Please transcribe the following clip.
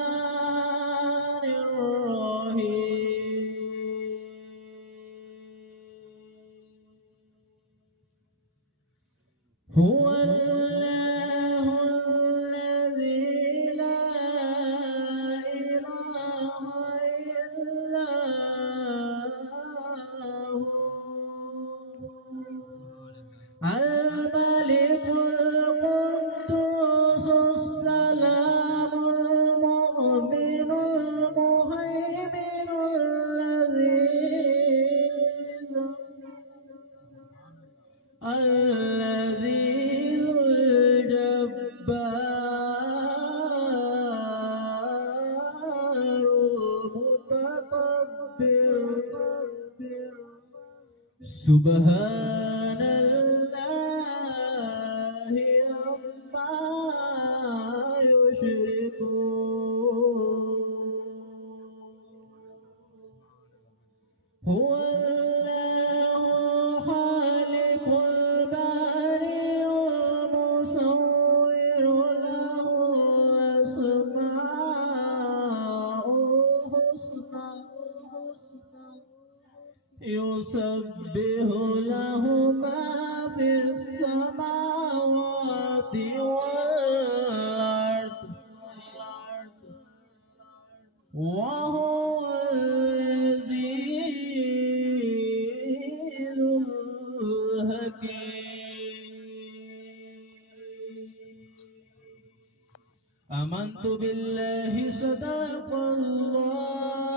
الرحمن الرحيم هو الله الذي لا إله إلا هو الملك القدوس السلام المؤمن المهيمن الذي ذو الجبار المتكبر سبحان الله عما يشركون هو الله الخالق البارئ المصور له الأسماء الحسنى يسبح له ما في السماوات والأرض وهو العزيز الحكيم آمنت بالله صدق الله